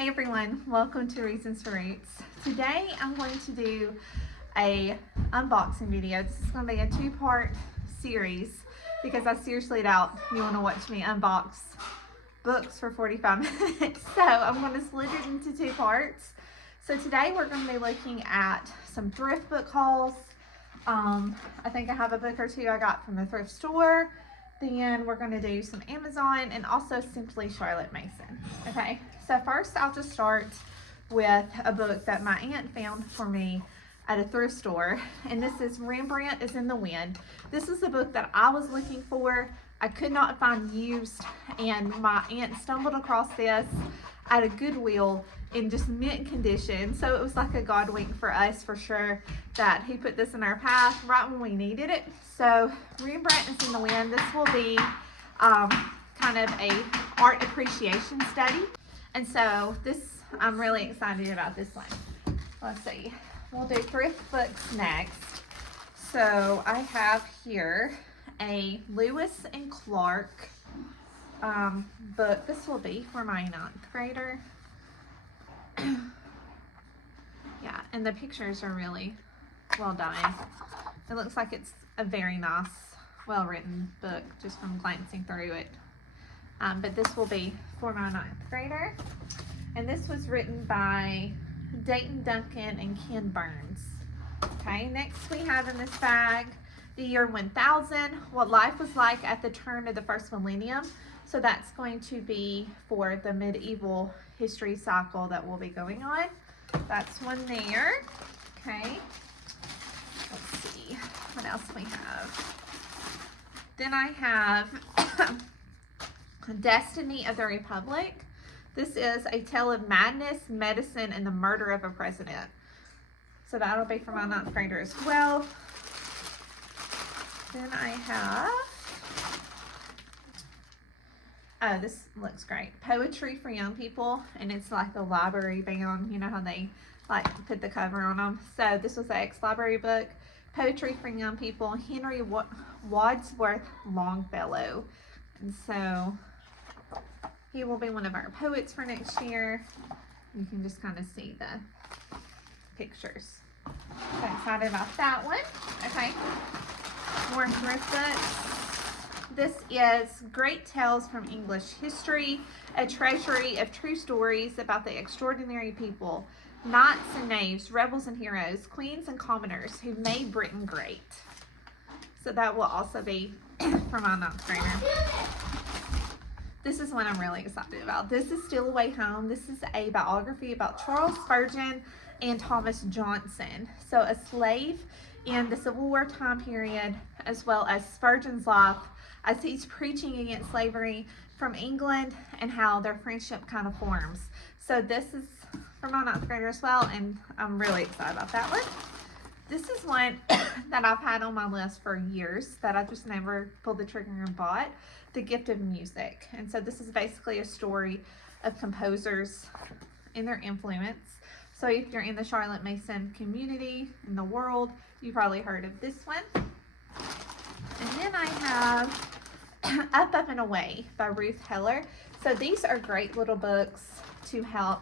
Hey everyone, welcome to Reasons for Roots. Today I'm going to do a unboxing video. This is going to be a two-part series because I seriously doubt you want to watch me unbox books for 45 minutes. So I'm going to split it into two parts. So today we're going to be looking at some thrift book hauls. I think I have a book or two I got from the thrift store. Then we're going to do some Amazon and also Simply Charlotte Mason. Okay, so first I'll just start with a book that my aunt found for me at a thrift store, and this is Rembrandt is in the Wind. This is the book that I was looking for. I could not find used, and my aunt stumbled across this at a Goodwill in just mint condition. So it was like a God wink for us for sure that he put this in our path right when we needed it. So Rembrandt is in the Wind. This will be kind of a art appreciation study. And so I'm really excited about this one. Let's see. We'll do thrift books next. So I have here a Lewis and Clark book. This will be for my 9th grader. Yeah, and the pictures are really well done. It looks like it's a very nice, well-written book just from glancing through it. But this will be for my 9th grader. And this was written by Dayton Duncan and Ken Burns. Okay, next we have in this bag the year 1000, what life was like at the turn of the first millennium. So that's going to be for the medieval history cycle that we'll be going on. That's one there. Okay. Let's see what else we have. Then I have Destiny of the Republic. This is a tale of madness, medicine, and the murder of a president. So that'll be for my 9th grader as well. Then I have, oh, this looks great. Poetry for Young People, and it's like the library bound. You know how they like put the cover on them. So this was the ex-library book, Poetry for Young People, Henry Wadsworth Longfellow. And so he will be one of our poets for next year. You can just kind of see the pictures. So excited about that one. Okay. More thrift books. This is Great Tales from English History, a treasury of true stories about the extraordinary people, knights and knaves, rebels and heroes, queens and commoners who made Britain great. So that will also be for my 9th grader. This is one I'm really excited about. This is Steal Away Home. This is a biography about Charles Spurgeon and Thomas Johnson. So a slave in the Civil War time period, as well as Spurgeon's life as he's preaching against slavery from England and how their friendship kind of forms. So this is for my 9th grader as well, and I'm really excited about that one. This is one that I've had on my list for years that I just never pulled the trigger and bought, The Gift of Music. And so this is basically a story of composers and their influence. So if you're in the Charlotte Mason community, in the world, you probably heard of this one. And then I have Up, Up, and Away by Ruth Heller. So these are great little books to help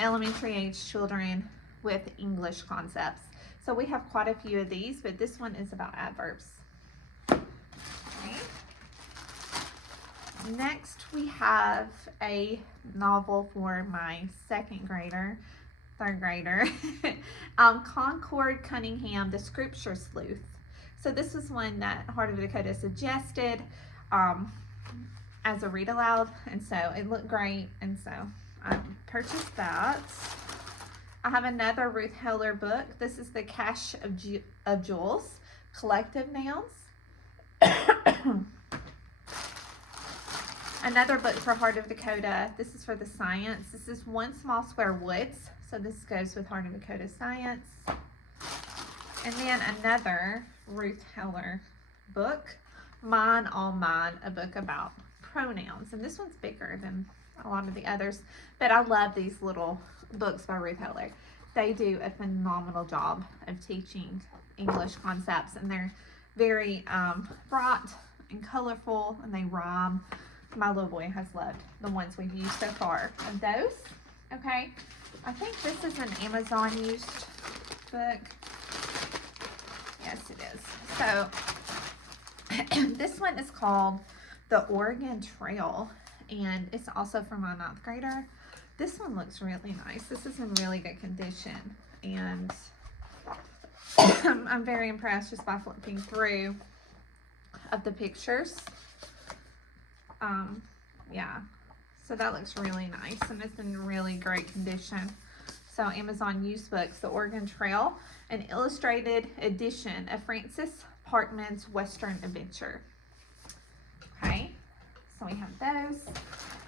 elementary age children with English concepts. So we have quite a few of these, but this one is about adverbs. Okay. Next we have a novel for my 2nd grader, 3rd grader, Concord Cunningham, The Scripture Sleuth. So this was one that Heart of Dakota suggested as a read aloud, and so it looked great, and so I purchased that. I have another Ruth Heller book. This is The Cache of Jewels, Collective Nouns. Another book for Heart of Dakota. This is for the science. This is One Small Square Woods. So this goes with Heart of Dakota science. And then another Ruth Heller book, Mine All Mine, a book about pronouns. And this one's bigger than a lot of the others, but I love these little books by Ruth Heller. They do a phenomenal job of teaching English concepts, and they're very bright and colorful, and they rhyme. My little boy has loved the ones we've used so far of those. Okay, I think this is an Amazon used book. Yes, it is. So this one is called The Oregon Trail, and it's also for my 9th grader. This one looks really nice. This is in really good condition, and I'm very impressed just by flipping through of the pictures. Yeah, so that looks really nice, and it's in really great condition. So Amazon used books, The Oregon Trail, an illustrated edition of Francis Parkman's Western Adventure. Okay, so we have those.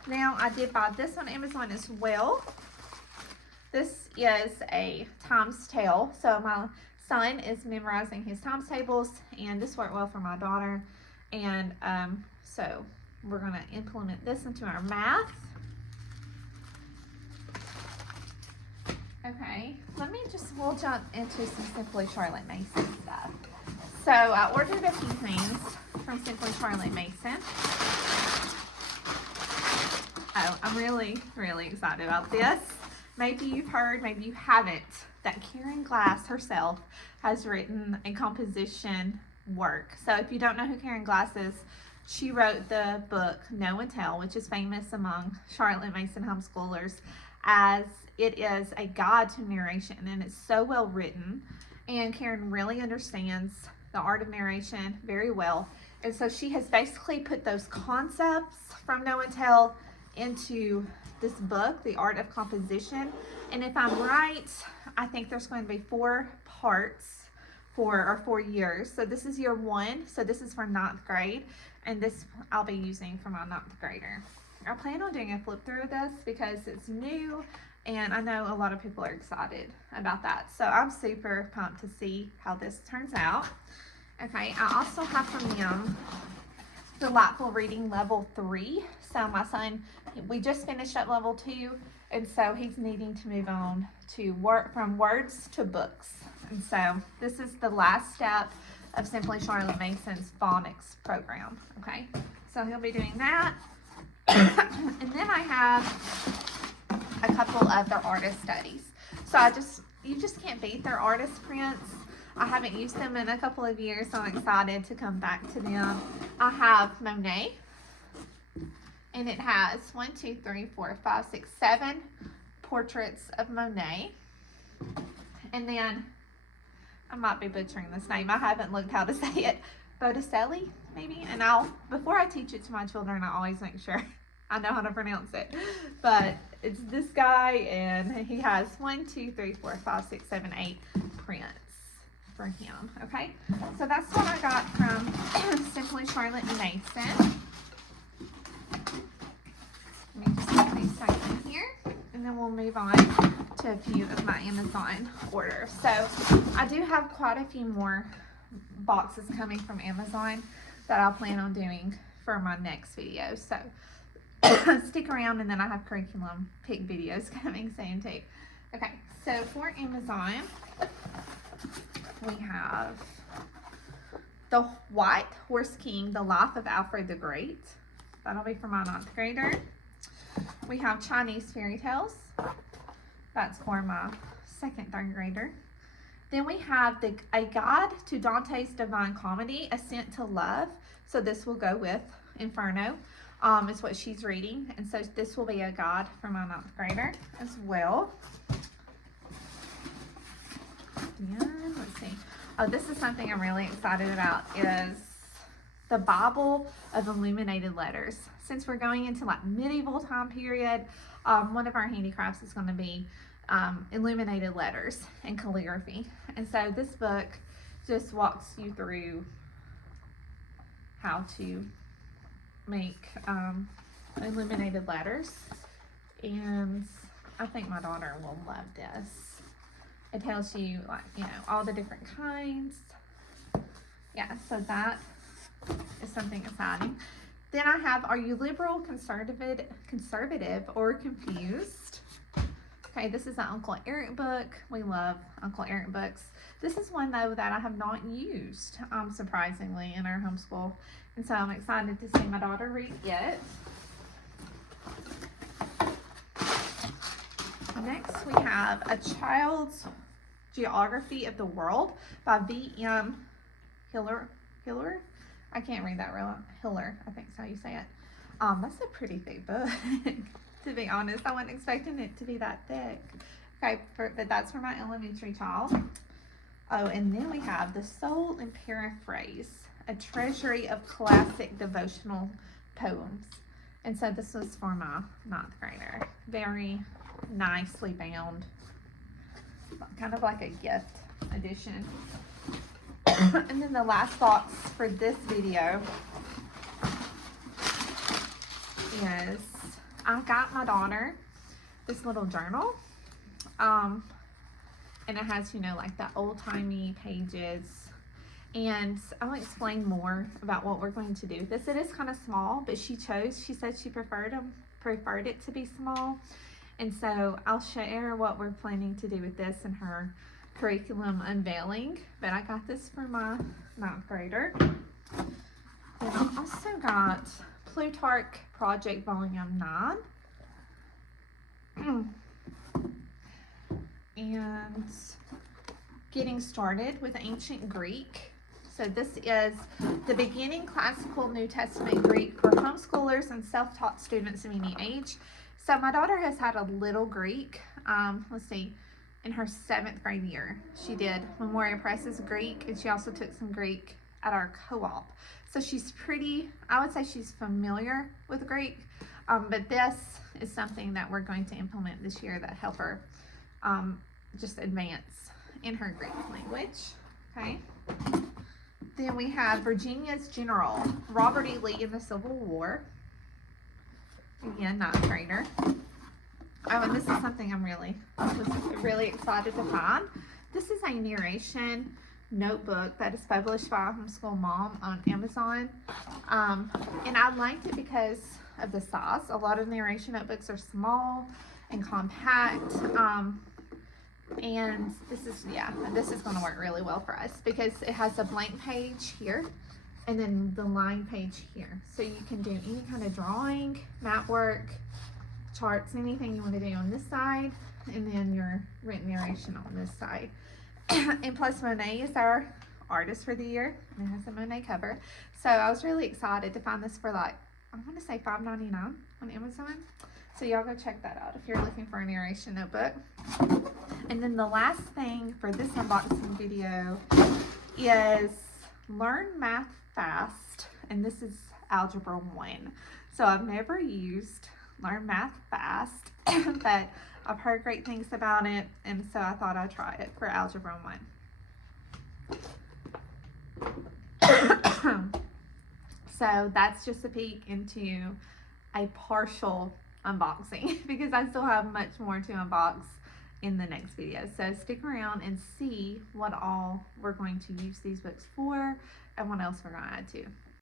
Now I did buy this on Amazon as well. This is a times table. So my son is memorizing his times tables, and this worked well for my daughter. And so we're going to implement this into our math. Okay, we'll jump into some Simply Charlotte Mason stuff. So I ordered a few things from Simply Charlotte Mason. Oh, I'm really, really excited about this. Maybe you've heard, maybe you haven't, that Karen Glass herself has written a composition work. So if you don't know who Karen Glass is, she wrote the book Know and Tell, which is famous among Charlotte Mason homeschoolers as it is a guide to narration, and it's so well written. And Karen really understands the art of narration very well. And so she has basically put those concepts from Know and Tell into this book, The Art of Composition. And if I'm right, I think there's going to be 4 parts for 4 years. So this is year 1. So this is for 9th grade. And this I'll be using for my 9th grader. I plan on doing a flip through of this because it's new, and I know a lot of people are excited about that. So I'm super pumped to see how this turns out. Okay, I also have from them Delightful Reading Level 3. So my son, we just finished up Level 2, and so he's needing to move on to from words to books. And so this is the last step of Simply Charlotte Mason's phonics program. Okay, so he'll be doing that. And then I have a couple of their artist studies. So you just can't beat their artist prints. I haven't used them in a couple of years, so I'm excited to come back to them. I have Monet, and it has 1, 2, 3, 4, 5, 6, 7 portraits of Monet. And then, I might be butchering this name. I haven't looked how to say it. Botticelli, maybe? And before I teach it to my children, I always make sure I know how to pronounce it. But it's this guy, and he has 1, 2, 3, 4, 5, 6, 7, 8 prints for him. Okay, so that's what I got from Simply Charlotte Mason. Let me just put these back in here, and then we'll move on to a few of my Amazon orders. So I do have quite a few more boxes coming from Amazon that I'll plan on doing for my next video. So stick around, and then I have curriculum pick videos coming soon too. Okay, so for Amazon, we have The White Horse King, The Life of Alfred the Great. That'll be for my 9th grader. We have Chinese Fairy Tales. That's for my 2nd, 3rd grader. Then we have A Guide to Dante's Divine Comedy, Ascent to Love. So this will go with Inferno. Is what she's reading. And so this will be a guide for my 9th grader as well. And let's see. Oh, this is something I'm really excited about, is the Bible of Illuminated Letters. Since we're going into like medieval time period, one of our handicrafts is going to be illuminated letters and calligraphy. And so this book just walks you through how to make illuminated letters. And I think my daughter will love this. It tells you, like, you know, all the different kinds. Yeah, so that is something exciting. Then I have, Are You Liberal, Conservative, or Confused? Okay, this is an Uncle Eric book. We love Uncle Eric books. This is one, though, that I have not used, surprisingly, in our homeschool. And so I'm excited to see my daughter read it. Next, we have A Child's Geography of the World by V.M. Hiller. I can't read that real. Hiller, I think is how you say it. That's a pretty thick book. To be honest, I wasn't expecting it to be that thick. Okay, but that's for my elementary child. Oh, and then we have The Soul and Paraphrase, a treasury of classic devotional poems. And so this was for my 9th grader. Very nicely bound, kind of like a gift edition. And then the last box for this video is, I got my daughter this little journal, and it has, you know, like the old-timey pages, and I'll explain more about what we're going to do with this. It is kind of small, but she said she preferred it to be small, and so I'll share what we're planning to do with this in her curriculum unveiling. But I got this for my 9th grader. And I also got Plutarch Project Volume 9. And Getting Started with Ancient Greek. So this is the Beginning Classical New Testament Greek for homeschoolers and self-taught students of any age. So my daughter has had a little Greek. Let's see, in her 7th grade year, she did Memorial Press's Greek, and she also took some Greek at our co-op. So she's I would say she's familiar with Greek, but this is something that we're going to implement this year that help her just advance in her Greek language. Okay. Then we have Virginia's General, Robert E. Lee in the Civil War. Again, 9th grader. Oh, and this is something I was really excited to find. This is a narration notebook that is published by Homeschool Mom on Amazon. And I liked it because of the size. A lot of narration notebooks are small and compact. And this is going to work really well for us because it has a blank page here and then the line page here. So you can do any kind of drawing, map work, charts, anything you want to do on this side, and then your written narration on this side. And plus Monet is our artist for the year, and it has a Monet cover. So I was really excited to find this for like, I want to say $5.99 on Amazon. So y'all go check that out if you're looking for a narration notebook. And then the last thing for this unboxing video is Learn Math Fast, and this is Algebra 1. So I've never used Learn Math Fast, but I've heard great things about it, and so I thought I'd try it for Algebra 1. So that's just a peek into a partial unboxing because I still have much more to unbox in the next video. So stick around and see what all we're going to use these books for and what else we're going to add to.